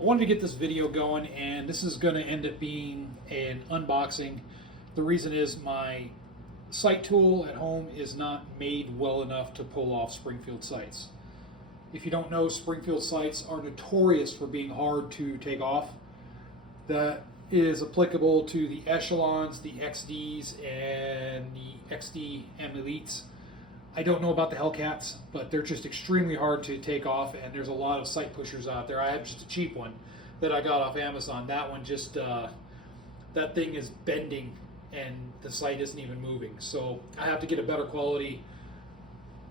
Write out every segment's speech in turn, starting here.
I wanted to get this video going, and this is going to end up being an unboxing. The reason is my sight tool at home is not made well enough to pull off Springfield sights. If you don't know, Springfield sights are notorious for being hard to take off. That is applicable to the Echelons, the XDs, and the XD M Elites. I don't know about the Hellcats, but they're just extremely hard to take off, and there's a lot of sight pushers out there. I have just a cheap one that I got off Amazon. That one just, that thing is bending, and the sight isn't even moving. So I have to get a better quality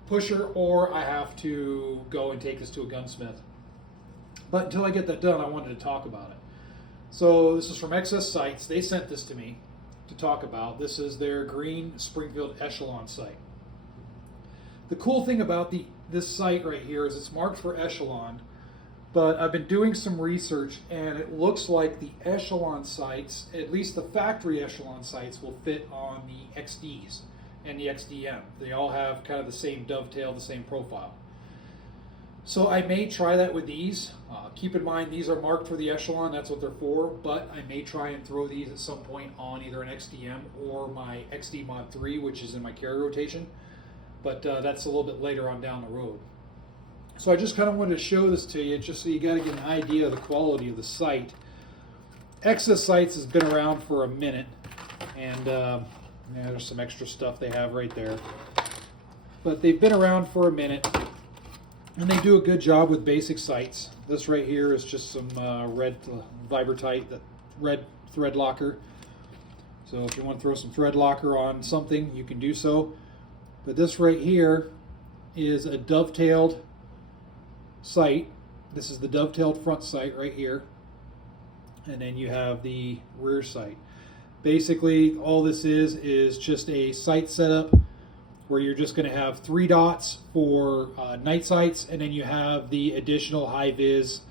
pusher, or I have to go and take this to a gunsmith. But until I get that done, I wanted to talk about it. So this is from Excess Sights. They sent this to me to talk about. This is their green Springfield Echelon sight. The cool thing about this sight right here is it's marked for Echelon, but I've been doing some research, and it looks like the Echelon sights, at least the factory Echelon sights, will fit on the XDs and the XDM. They all have kind of the same dovetail, the same profile. So I may try that with these. Keep in mind these are marked for the Echelon, that's what they're for, but I may try and throw these at some point on either an XDM or my XD Mod 3, which is in my carry rotation. But that's a little bit later on down the road. So I just kind of wanted to show this to you, just so you got to get an idea of the quality of the sight. Excess Sights has been around for a minute, and yeah, there's some extra stuff they have right there. But they've been around for a minute, and they do a good job with basic sights. This right here is just some red Vibertite, the red thread locker. So if you want to throw some thread locker on something, you can do so. But this right here is a dovetailed sight. This is the dovetailed front sight right here. And then you have the rear sight. Basically, all this is just a sight setup where you're just going to have 3 dots for night sights, and then you have the additional high-vis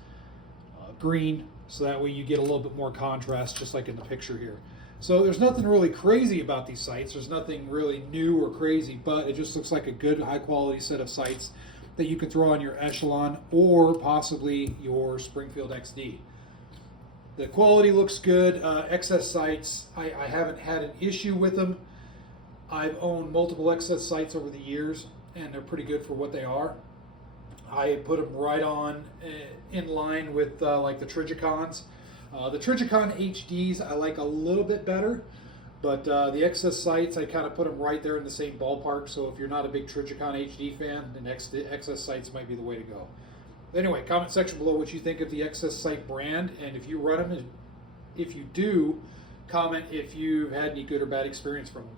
green, so that way you get a little bit more contrast, just like in the picture here. So there's nothing really crazy about these sights. There's nothing really new or crazy, but it just looks like a good high-quality set of sights that you can throw on your Echelon or possibly your Springfield XD. The quality looks good. Excess Sights, I haven't had an issue with them. I've owned multiple Excess Sights over the years, and they're pretty good for what they are. I put them right on in line with like the Trigicons. The Trigicon HDs I like a little bit better, but the Excess Sights, I kind of put them right there in the same ballpark. So if you're not a big Trigicon HD fan, then Excess Sights might be the way to go. Anyway, comment section below what you think of the Excess Sight brand, and if you run them, if you do, comment if you've had any good or bad experience from them.